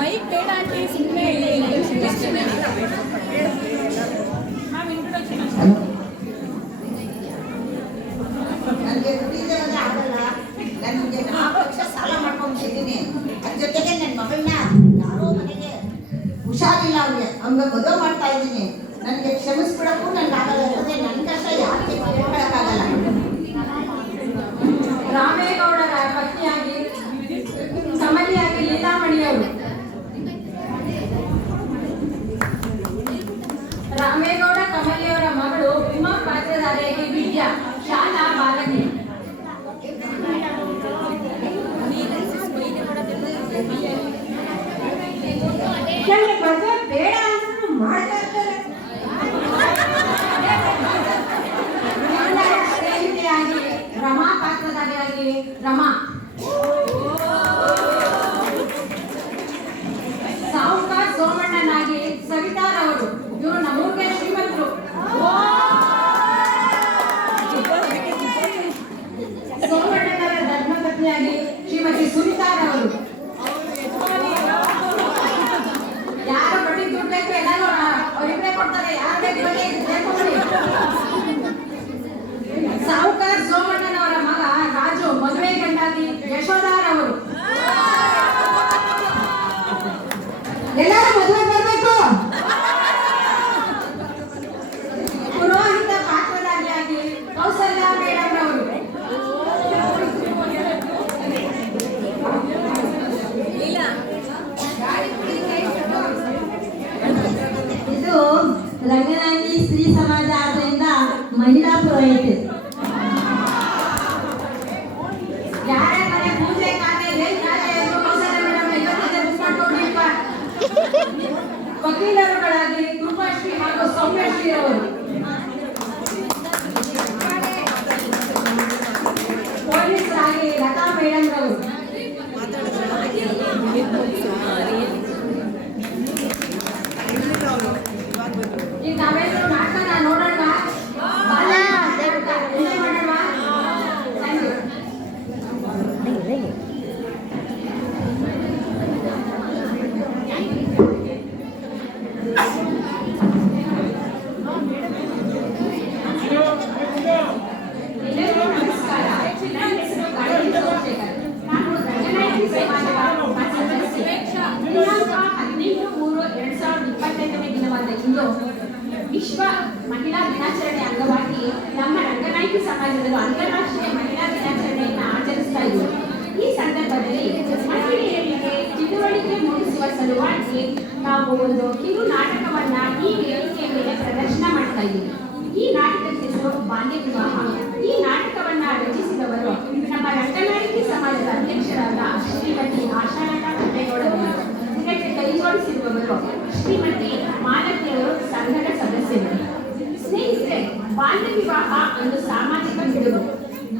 Mic ಬೇಡ aunty, ಸುಮ್ಮನೆ ನನಗೆ ದುಡಿಯೋದೇ ಆಗಲ್ಲ. ನನಗೆ 4 ಲಕ್ಷ ಸಾಲ ಮಾಡ್ಕೊಂಡಿದ್ದೀನಿ. ಅದ್ರ ಜೊತೆಗೆ ನನ್ನ ಮಗಳನ್ನ ಯಾರೋ ಮನೆಗೆ ಹುಷಾರಿಲ್ಲ, ಅವ್ನಿಗೆ ಮದುವೆ ಮಾಡ್ತಾ ಇದ್ದೀನಿ. ನನಗೆ ಕ್ಷಮಿಸ್ಬಿಡಕ್ಕೂ ನನಗೆ ಆಗಲ್ಲ. ಯಾಕಂದ್ರೆ ನನ್ನ ಕಷ್ಟ ಯಾರಿಗೆ ಹೇಳ್ಕೊಳಕ್ಕಾಗಲ್ಲ. ರಾಮೇಗೌಡರ ಪತ್ನಿಯಾಗಿ ಕಮಲಿಯಾಗಿ ಲೀಲಾಮಣಿಯವರು. ರಾಮೇಗೌಡ ಕಮಲಿಯವರ ಮಗಳು ಉಮಾ ಪಾತ್ರಧಾರಿಯಾಗಿ ವಿದ್ಯಾ, ಶಾಲಾ ಬಾಲಕಿ. ಬೇಡ ಅಂದ್ರೂ ಮಾಡ್ತಾ ಇರ್ತಾರೆ. ಸ್ನೇಹಿತೆಯಾಗಿ ರಮಾ ಪಾತ್ರಧಾರಿಯಾಗಿ ರಮಾ. ಸಾಹುಕಾರ್ ಸೋಮಣ್ಣನಾಗಿ ಸವಿತಾರವರು. ಇವರು ನಮ್ಮೂರಿಗೆ ಶ್ರೀಮಂತರು. ಸೋಮಣ್ಣನವರ ಧರ್ಮಪತ್ನಿಯಾಗಿ ಶ್ರೀಮತಿ ಸುನಿತಾರವರು. ಯಾರು ಬಡ್ಡಿ ದುಡ್ಡು ಬೇಕು ಎಲ್ಲರೂ ಅವರಿಬ್ಬರೇ ಕೊಡ್ತಾರೆ. ಯಾರು ಬೇಕು ಸಾಹುಕಾರ್ ಸೋಮಣ್ಣನವರ ಮಗ ರಾಜು ಮದುವೆ ಗಂಡಾಗಿ ಯಶೋಧಾರವರು. ಎಲ್ಲರೂ ಮದುವೆ ಬರಬೇಕು. ಪುರೋಹಿತ ಪಾತ್ರಧಾರಿಯಾಗಿ ಕೌಸಲ್ಯ ಮೇಡಮ್ ರವರು. ಇದು ರಂಗನಾಯಕಿ ಸ್ತ್ರೀ ಸಮಾಜ ಆದ್ದರಿಂದ ಮಹಿಳಾ ಪುರೋಹಿತ. ಯಾರ ಮನೆ ಪೂಜೆ ವಕೀಲರುಗಳಾಗಿ ಕೃಪಾಶ್ರೀ ಹಾಗೂ ಸೌಮ್ಯಶ್ರೀ ಅವರು. ಪೊಲೀಸರಾಗಿ ಲತಾ ಮೇಡಮ್ ರವರು. ಈಗ ನಾವೆಲ್ಲರೂ ನಾಟಕ ನೋಡೋಣ. ವಿಶ್ವ ಮಹಿಳಾ ದಿನಾಚರಣೆ ಅಂಗವಾಗಿ ನಮ್ಮ ರಂಗನಾಯಕಿ ಸಮಾಜದಲ್ಲೂ ಅಂತಾರಾಷ್ಟ್ರೀಯ ಮಹಿಳಾ ದಿನಾಚರಣೆಯನ್ನು ಆಚರಿಸ್ತಾ ಇದ್ದೀವಿ. ಈ ಸಂದರ್ಭದಲ್ಲಿ ಮಹಿಳೆಯರಿಗೆ ತಿಳುವಳಿಕೆ ಮೂಡಿಸುವ ಸಲುವಾಗಿ ನಾವು ಒಂದು ಕಿರು ನಾಟಕವನ್ನ ಈ ವೇದಿಕೆಯ ಮೇಲೆ ಪ್ರದರ್ಶನ ಮಾಡ್ತಾ ಇದ್ದೀವಿ. ಈ ನಾಟಕದ ಹೆಸರು ಬಾಲ್ಯ ವಿವಾಹ. ಈ ನಾಟಕವನ್ನ ರಚಿಸಿದವರು ನಮ್ಮ ರಂಗನಾಯಕಿ ಸಮಾಜದ ಅಧ್ಯಕ್ಷರಾದ ಶ್ರೀಮತಿ ಆಶಾಲತಾ ಕಟ್ಟೇಗೌಡರು. ಇದಕ್ಕೆ ಕೈಜೋಡಿಸಿರುವವರು ಶ್ರೀಮತಿ ಮಾಲತಿಯವರು, ಸಂಘದ ಸದಸ್ಯರು. ಸ್ನೇಹಿತರೆ, ಬಾಲ್ಯ ವಿವಾಹ ಒಂದು ಸಾಮಾಜಿಕ ಪಿಡುಗು.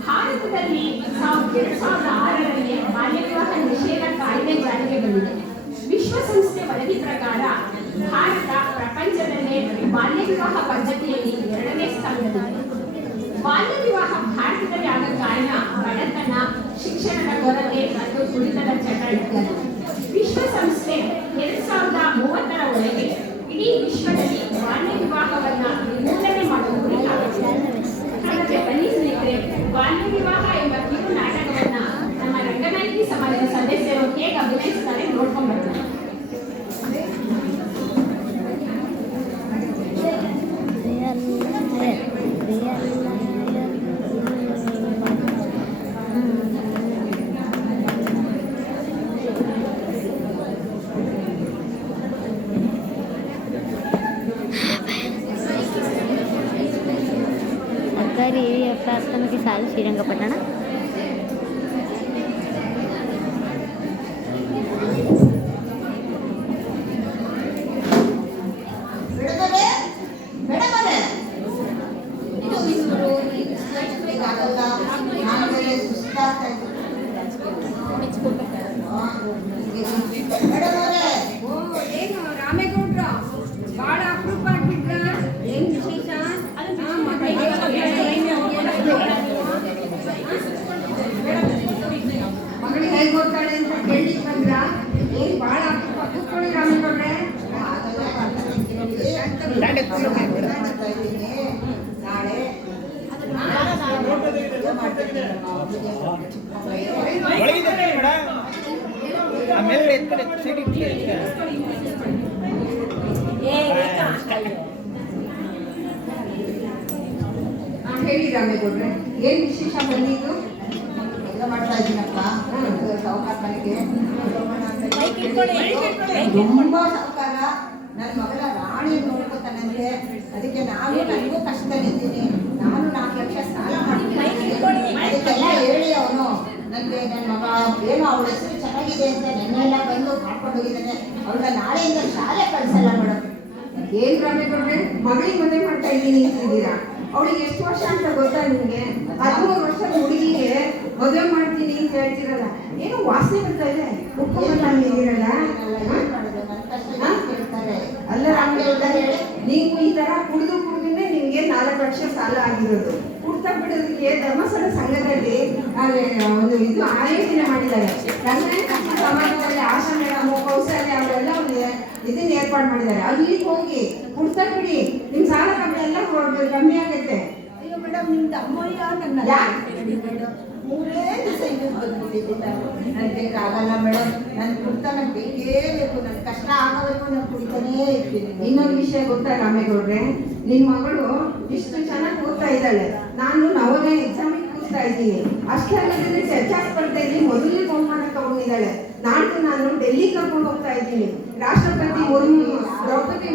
ಭಾರತದಲ್ಲಿ 2006ರಲ್ಲಿ ಬಾಲ್ಯ ವಿವಾಹ ನಿಷೇಧ ಕಾಯ್ದೆ ಜಾರಿಗೆ ಬಂದಿದೆ. ವಿಶ್ವಸಂಸ್ಥೆ ವರದಿ ಪ್ರಕಾರ ಭಾರತ ಪ್ರಪಂಚದಲ್ಲೇ ಬಾಲ್ಯ ವಿವಾಹ ಪದ್ಧತಿಯಲ್ಲಿ 2ನೇ ಸ್ಥಾನದಲ್ಲಿದೆ. ಬಾಲ್ಯ ವಿವಾಹ ಭಾರತದಲ್ಲಿ ಆದ ಕಾರಣ ಬಡತನ, ಶಿಕ್ಷಣದ ಕೊರತೆ ಮತ್ತು ಕುಡಿತದ ಚಟ ಇತ್ಯಾದಿ. ವಿಶ್ವಸಂಸ್ಥೆ 2030ರ ಒಳಗೆ ಇಡೀ ವಿಶ್ವದಲ್ಲಿ ಬಾಲ್ಯ ವಿವಾಹವನ್ನ ನಿರ್ಮೂಲನೆ ಮಾಡುವ ಗುರಿ ಹಾಕಿದೆ. ಬನ್ನಿ ಸ್ನೇಹಿತರೆ, ಬಾಲ್ಯ ವಿವಾಹ ಎಂಬ ಕಿರು ನಾಟಕವನ್ನ ನಮ್ಮ ರಂಗನಾಯಕಿ ಸಮಾಜದ ಸದಸ್ಯರು ಹೇಗೆ ಅಭಿನಯಿಸ್ತಾರೆ ನೋಡ್ಕೊಂಡು ಬರ್ತಾರೆ. ಪ್ರಾಥಮಿಕ ಶಾಲೆ ಶ್ರೀರಂಗಪಟ್ಟಣ. ರಾಮೇಗೌಡ್ರ ಬಾಳ ಅಪರೂಪ ಆಗ್ಬಿಟ್ರ. ಏನ್ ವಿಶೇಷ? ಮಗಳಿಗೆ ಹೇಗೆ ಓದ್ತಾಳೆ ಅಂತ ಕೇಳಿ ಬಂದ್ರ? ಏನ್ ಭಾಳ ಕೂತ್ಕೊಳ್ಳಿ ರಾಮೇಗೌಡ್ರೆ. ಅದೆಲ್ಲ ಮಾಡ್ತಾ ಇದ್ದೀನಿ. ನಾಳೆ ಹೇಳಿ ರಾಮೇಗೌಡ್ರೆ, ಏನ್ ವಿಶೇಷ ಬಂದಿದ್ದು? ಎಲ್ಲ ಮಾಡ್ತಾ ಇದ್ದೀನಪ್ಪ. ಸಾವುಕಾರ ಮನೆಗೆ ತುಂಬಾ ಸಾವುಕಾರ. ನನ್ನ ಮಗಳ ರಾಣಿ ನೋಡ್ಕೊತಾನಂತೆ. ಅದಕ್ಕೆ ನನಗೂ ಕಷ್ಟದಲ್ಲಿದ್ದೀನಿ. ನಾನು 4 ಲಕ್ಷ ಸಾಲ ಮಾಡ್ತೀನಿ. ಅದಕ್ಕೆಲ್ಲ ಹೇಳಿ ಅವನು ನನಗೆ ನನ್ನ ಮಗ ಏನೋ ಅವಳ ಹೆಸರು ಚೆನ್ನಾಗಿದೆ ಅಂತ ನೆನ್ನೆಲ್ಲ ಬಂದು ಮಾಡ್ಕೊಂಡು ಹೋಗಿದ್ದಾನೆ. ಅವಳ ನಾಳೆಯಿಂದ ಶಾಲೆ ಕಳ್ಸಲ್ಲ ಮೇಡಮ್. ಏನ್ ರಾಮೇಗೌಡ್ರೆ, ಮಗಳಿಗೆ ಮದುವೆ ಮಾಡ್ತಾ ಇದ್ದೀನಿ ಅಂತಿದ್ದೀರಾ? ಅವಳಿಗೆ ಎಷ್ಟು ವರ್ಷ ಅಂತ ಗೊತ್ತಾ ನಿಮ್ಗೆ? 13 ವರ್ಷದ ಹುಡುಗಿಗೆ ಮದುವೆ ಮಾಡ್ತೀನಿ ಅಂತ ಹೇಳ್ತಿರಲ್ಲ, ಏನು ವಾಸನೆ ಬರ್ತಾ ಇದೆ. ಉಪ್ಪಿರಲ್ಲ. ಅಲ್ಲ ರಾಮೇಗೌಡ್ರೆ, ನೀವು ಈ ತರ ಕುಡಿದ್ರೆ ನಿಮ್ಗೆ 4 ಲಕ್ಷ ಸಾಲ ಆಗಿರೋದು. ಕುಡ್ತಾ ಬಿಡೋದಕ್ಕೆ ಧರ್ಮಸ್ಥಳ ಸಂಘದಲ್ಲಿ ಒಂದು ಇದು ಆಯೋಜನೆ ಮಾಡಿದ್ದಾರೆ. ಸಮಾಜದಲ್ಲಿ ಆಶಾ ಮೇಡಮು, ಕೌಶಲ್ಯ ಅವರೆಲ್ಲ ಒಂದು ಇದನ್ನ ಏರ್ಪಾಡು ಮಾಡಿದ್ದಾರೆ. ಅಲ್ಲಿ ಹೋಗಿ ಕುಡ್ತಾ ಬಿಡಿ, ನಿಮ್ ಸಾಲ ಕಮ್ಮಿ ಎಲ್ಲ ಕಮ್ಮಿ ಆಗುತ್ತೆ. ಅಯ್ಯೋ ಮೇಡಮ್, ನಿಮ್ದು ಅಮ್ಮಯ್ಯ ನನ್ನ 3 ದಿವಸ ಇದು ಬಂದ್ಬಿಟ್ಟಿದ್ದೀನಿ ನಾನು. ನನಗೆ ಆಗಲ್ಲ ಮೇಡಮ್. ನನ್ನ ಕುಡ್ತಾ ನನಗೆ ಬೇಕೇ ಬೇಕು. ನನ್ನ ಕಷ್ಟ ಆಗೋವರೆಗೂ ನಾನು ಕುಡಿತಾನೇ ಇರ್ತೀನಿ. ಇನ್ನೊಂದು ವಿಷಯ ಗೊತ್ತಾ ರಾಮೇಗೌಡ್ರೆ, ನಿನ್ ಮಗಳು ಇಷ್ಟು ಚೆನ್ನಾಗಿ ಓದ್ತಾ ಇದ್ದಾಳೆ. ನಾನು ನವೋದಯ ಎಕ್ಸಾಮಿಗೆ ಕೂರ್ತಾ ಇದ್ದೀನಿ. ಅಷ್ಟೇ ಅಲ್ಲದೆ ಚರ್ಚಾ ಸ್ಪರ್ಧೆಯಲ್ಲಿ ಮೊದಲನೇ ಬಹುಮಾನ ತಗೊಂಡಿದ್ದಾಳೆ. ನಾಡ್ದು ನಾನು ಡೆಲ್ಲಿ ಕರ್ಕೊಂಡು ಹೋಗ್ತಾ ಇದ್ದೀನಿ. ರಾಷ್ಟ್ರಪತಿ ಮುರ್ಮು, ದ್ರೌಪದಿ